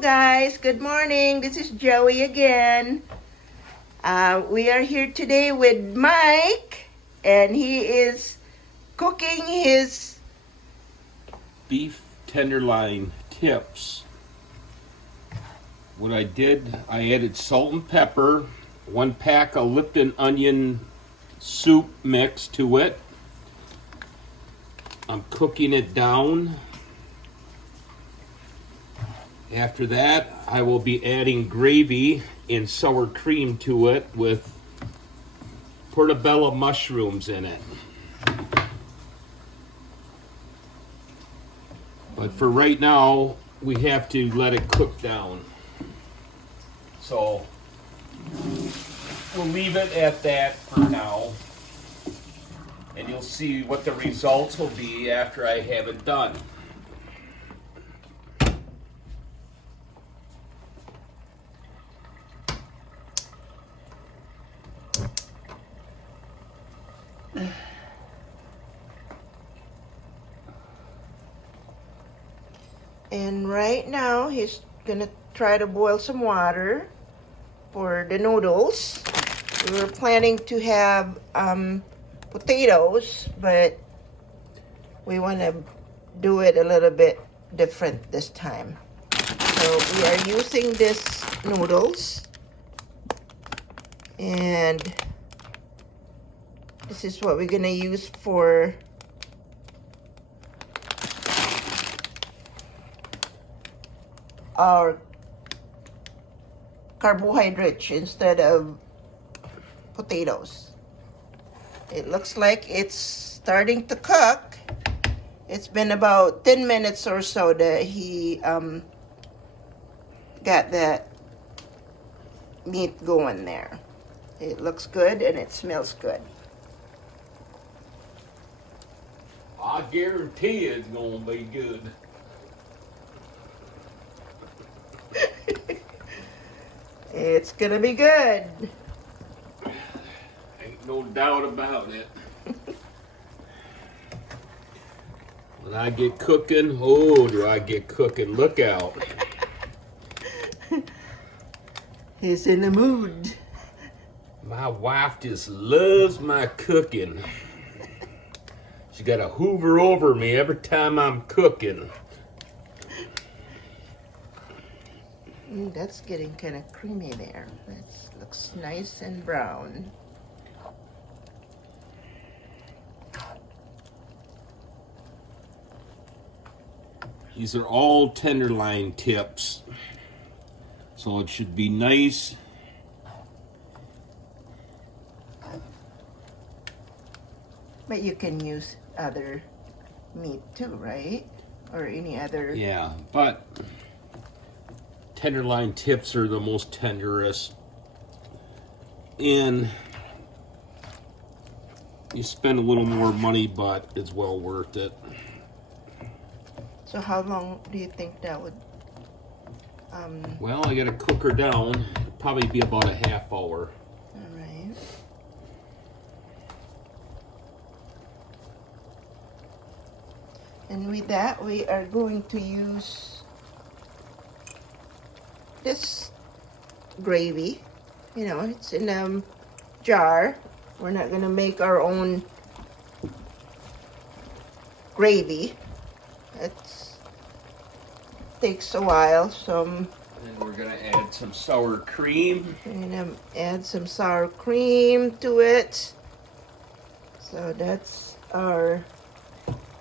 guys, good morning. This is Joey again. We are here today with Mike, and he is cooking his beef tenderloin tips. What I did, I added salt and pepper, 1 pack of Lipton onion soup mix to it. I'm cooking it down. After that, I will be adding gravy and sour cream to it with portobello mushrooms in it. But for right now, we have to let it cook down. So we'll leave it at that for now. And you'll see what the results will be after I have it done. And right now, he's gonna try to boil some water for the noodles. We were planning to have potatoes, but we want to do it a little bit different this time. So we are using this noodles, and this is what we're gonna use for our carbohydrates instead of potatoes. It looks like it's starting to cook. It's been about 10 minutes or so that he got that meat going there. It looks good and it smells good. I guarantee it's gonna be good. It's gonna be good. Ain't no doubt about it. When I get cooking, oh, do I get cooking. Look out. He's in the mood. My wife just loves my cooking. She got to hoover over me every time I'm cooking. That's getting kind of creamy there. That looks nice and brown. These are all tenderloin tips, so it should be nice. But you can use other meat too, right? Or any other. Yeah, but tenderloin tips are the most tenderest, and you spend a little more money, but it's well worth it. So how long do you think that would Well, I gotta cook her down. It'll probably be about a half hour. all right. And with that, we are going to use this gravy. You know, it's in a jar. We're not gonna make our own gravy. It takes a while, so And we're gonna add some sour cream. I'm gonna add some sour cream to it. So that's our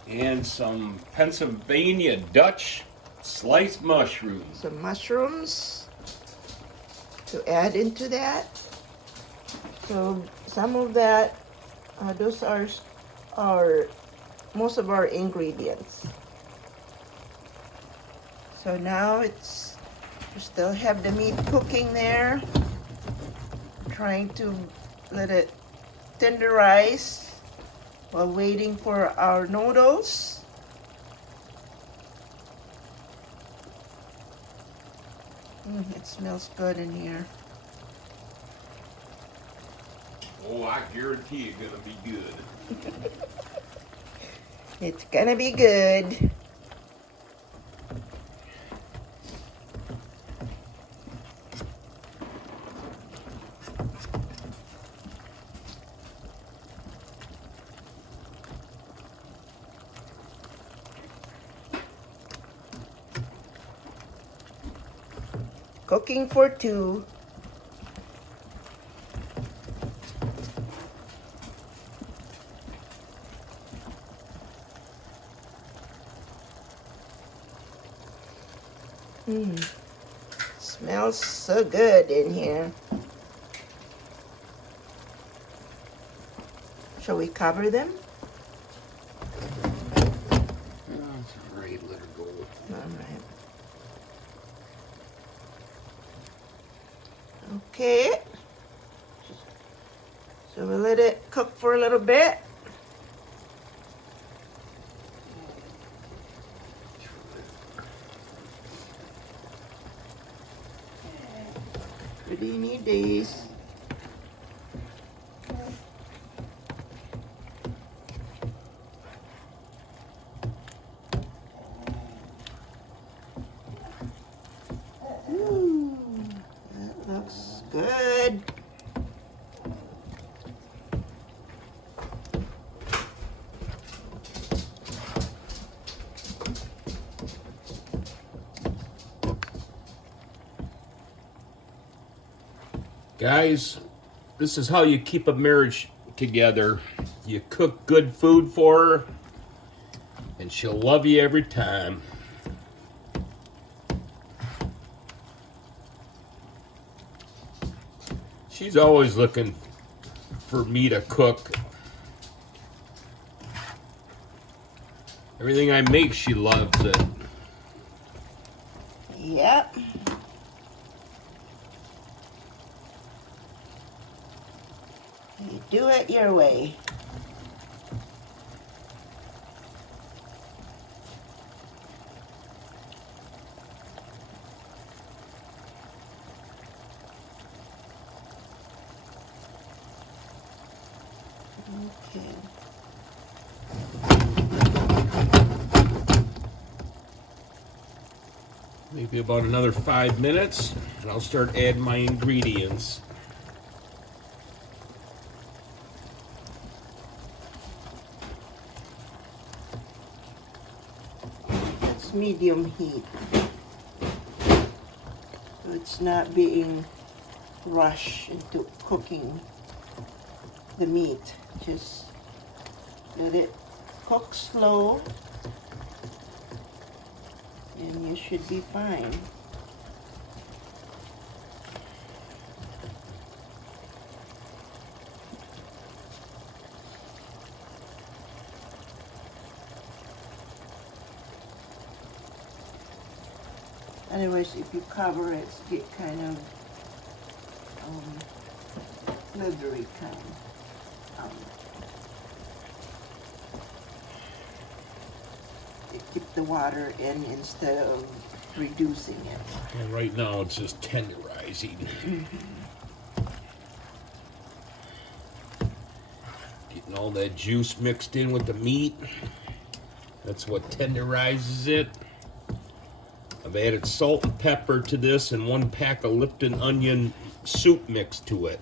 And some Pennsylvania Dutch sliced mushrooms. some mushrooms to add into that. So some of that, those are most of our ingredients. So now we still have the meat cooking there. Trying to let it tenderize while waiting for our noodles. It smells good in here. Oh, I guarantee it's gonna be good. It's gonna be good. Cooking for two. Smells so good in here. Shall we cover them? That's all right, let her go. All right. Okay. So we'll let it cook for a little bit. Rainy days. That looks good. Guys, this is how you keep a marriage together. You cook good food for her, and she'll love you every time. She's always looking for me to cook. Everything I make, she loves it. Yep. You do it your way. Okay. Maybe about another 5 minutes, and I'll start adding my ingredients. It's medium heat. So it's not being rushed into cooking the meat. Just let it cook slow and you should be fine. Otherwise, if you cover it, it get kind of leathery kind. It keep the water in instead of reducing it. And right now it's just tenderizing. Getting all that juice mixed in with the meat. That's what tenderizes it. I've added salt and pepper to this and 1 pack of Lipton onion soup mix to it.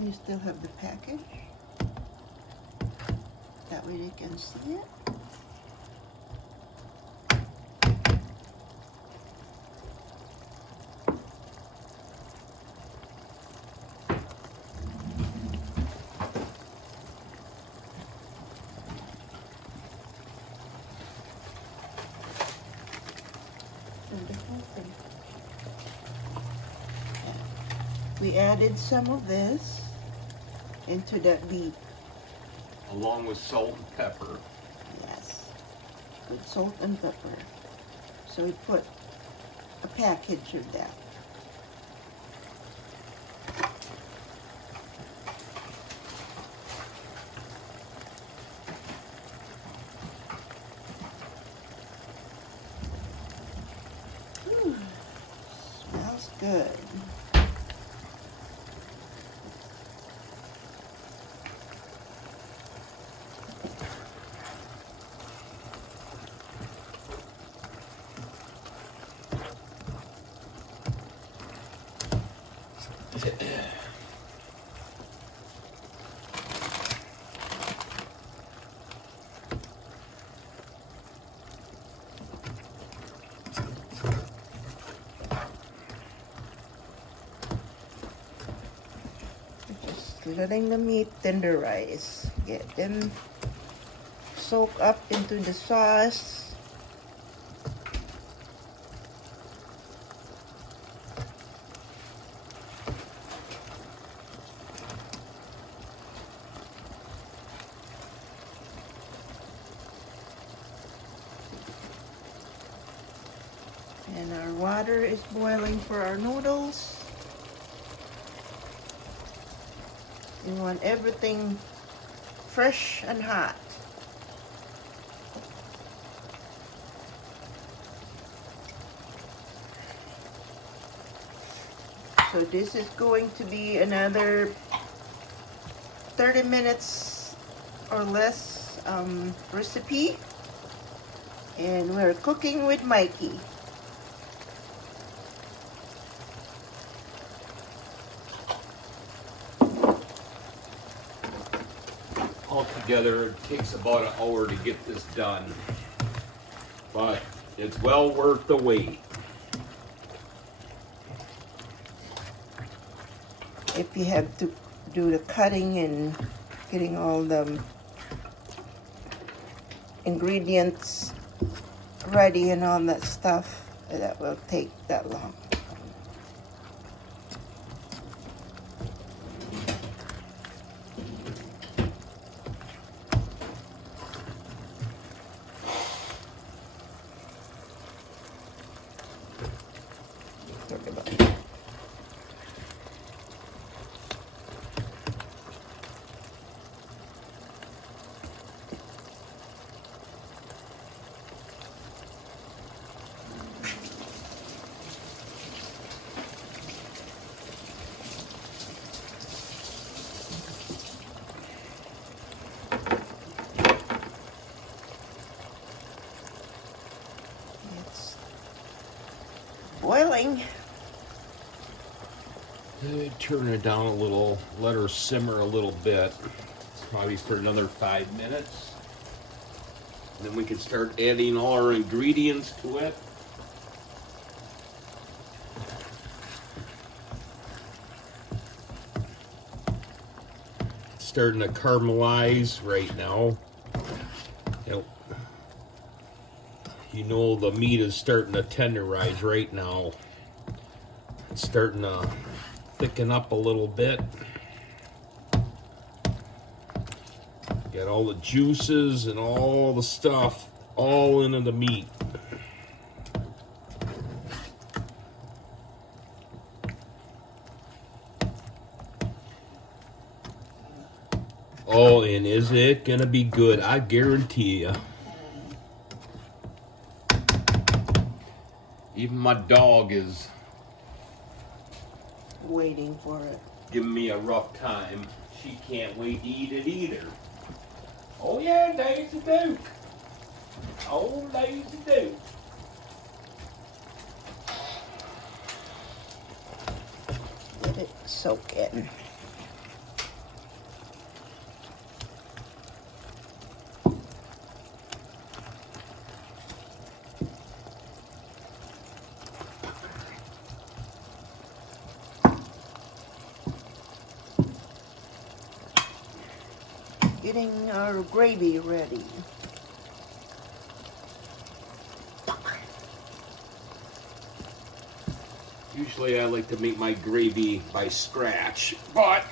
You still have the package? That way they can see it. We added some of this into that beef. Along with salt and pepper. Yes, good salt and pepper. So we put a package of that. Smells good. letting the meat tenderize. Get them soak up into the sauce. And our water is boiling for our noodles. We want everything fresh and hot. So this is going to be another 30 minutes or less recipe. And we're cooking with Mikey. Altogether, it takes about an hour to get this done, but it's well worth the wait. If you have to do the cutting and getting all the ingredients ready and all that stuff, that will take that long. Sorry about that. It's boiling. Turn it down a little, let her simmer a little bit, probably for another 5 minutes. Then we can start adding all our ingredients to it. It's starting to caramelize right now. You know the meat is starting to tenderize right now. It's starting to thicken up a little bit. Got all the juices and all the stuff all into the meat. Oh, and is it gonna be good? I guarantee you. Even my dog is Waiting for it. giving me a rough time. She can't wait to eat it either. Oh yeah, Daisy Duke. Oh, Daisy Duke. Let it soak in. Getting our gravy ready. Usually I like to make my gravy by scratch, but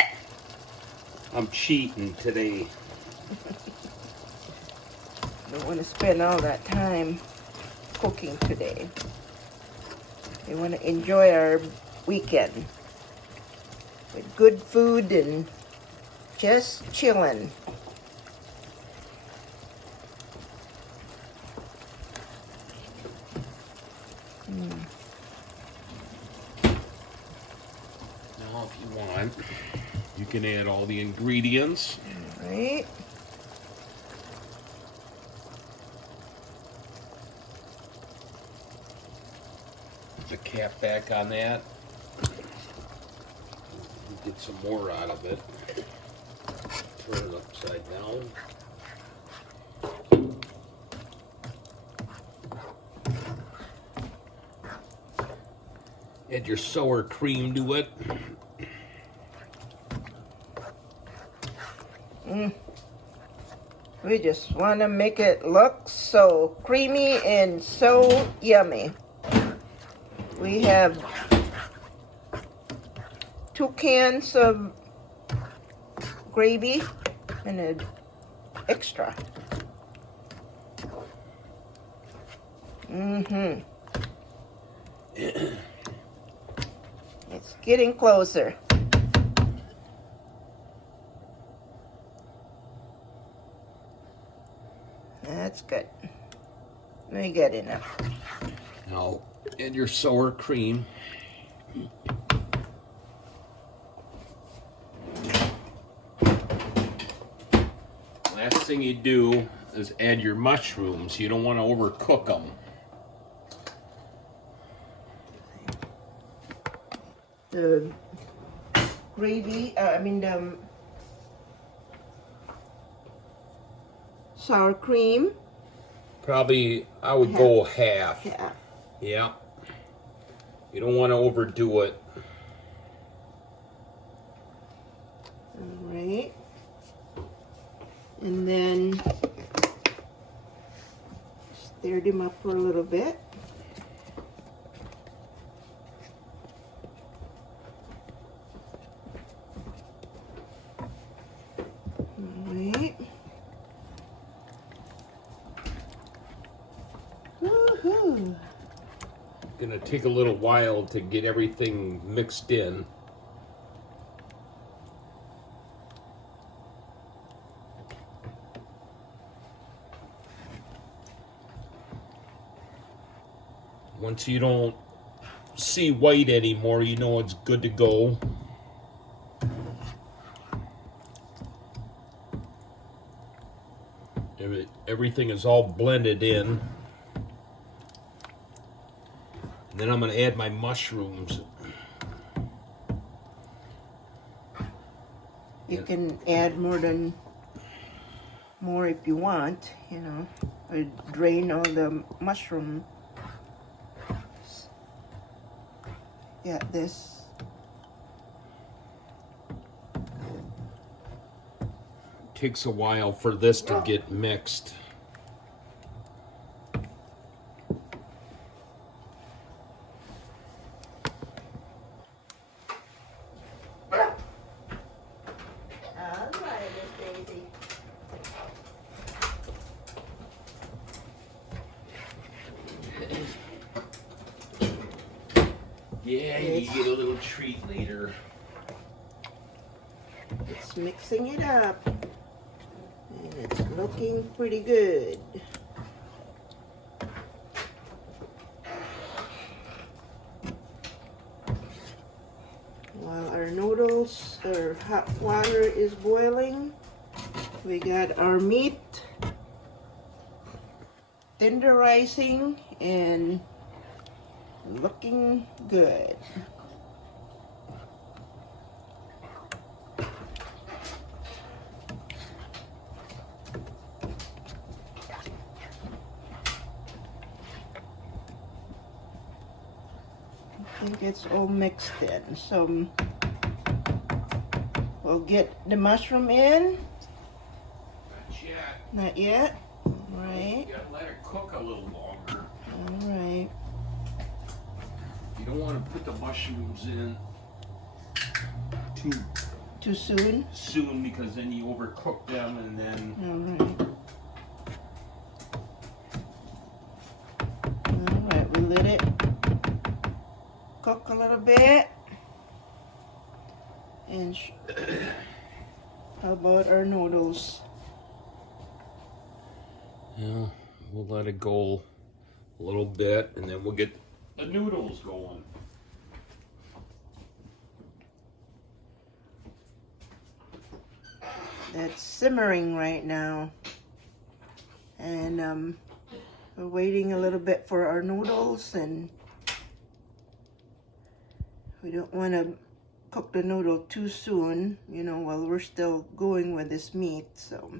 I'm cheating today. Don't want to spend all that time cooking today. We want to enjoy our weekend with good food and just chilling. Now if you want, you can add all the ingredients. All right. Put the cap back on that. Get some more out of it. Turn it upside down. Add your sour cream to it. We just want to make it look so creamy and so yummy. We have 2 cans of gravy and an extra. It's getting closer. That's good. We get enough. Now, add your sour cream. Last thing you do is add your mushrooms. You don't want to overcook them. The gravy, the sour cream. Probably, I would go half. Half. Yeah. You don't want to overdo it. All right. And then stir them up for a little bit. All right. Woohoo! Gonna take a little while to get everything mixed in. Once you don't see white anymore, you know it's good to go. Everything is all blended in. And then I'm going to add my mushrooms. You can add more if you want, or drain all the mushroom. Yeah, this. Takes a while for this to get mixed. Yeah, you get a little treat later. It's mixing it up, and it's looking pretty good. While our noodles or hot water is boiling, we got our meat tenderizing and looking good. I think it's all mixed in, so we'll get the mushroom in. Not yet. Not yet? All right. You gotta let it cook a little longer. All right. You don't want to put the mushrooms in Too soon? soon because then you overcook them and then All right, we let it cook a little bit. And how about our noodles? yeah, we'll let it go a little bit and then we'll get the noodles going. That's simmering right now. And we're waiting a little bit for our noodles, and we don't want to cook the noodle too soon, while we're still going with this meat. So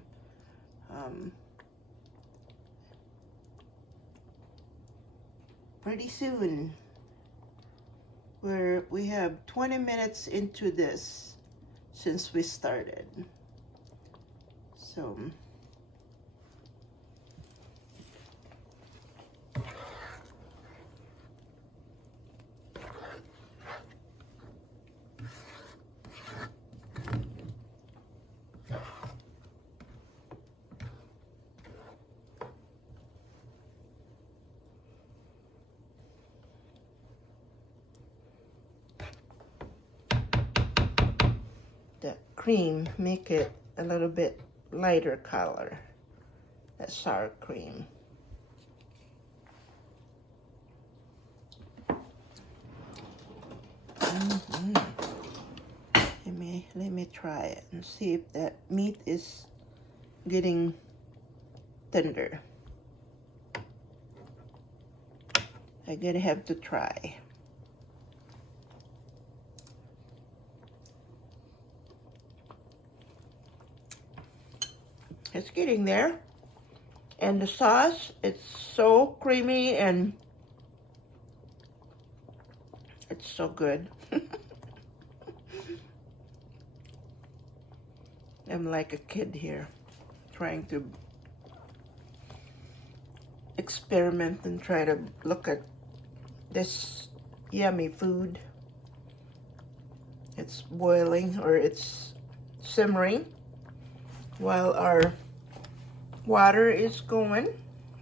pretty soon, we have 20 minutes into this since we started. So the cream make it a little bit lighter color, that sour cream. Let me try it and see if that meat is getting tender. I'm gonna have to try. It's getting there. And the sauce, it's so creamy and it's so good. I'm like a kid here, trying to experiment and try to look at this yummy food. It's boiling, or it's simmering while our water is going,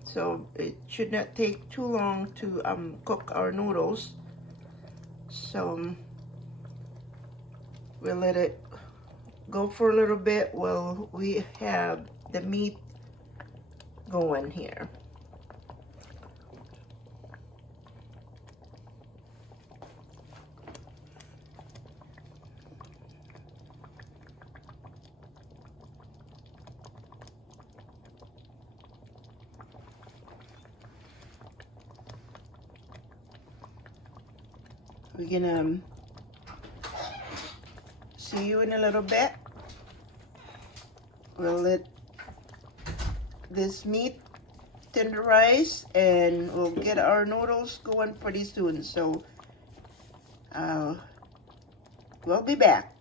so it should not take too long to cook our noodles. So we'll let it go for a little bit while we have the meat going here. We're gonna see you in a little bit. We'll let this meat tenderize and we'll get our noodles going pretty soon. So we'll be back.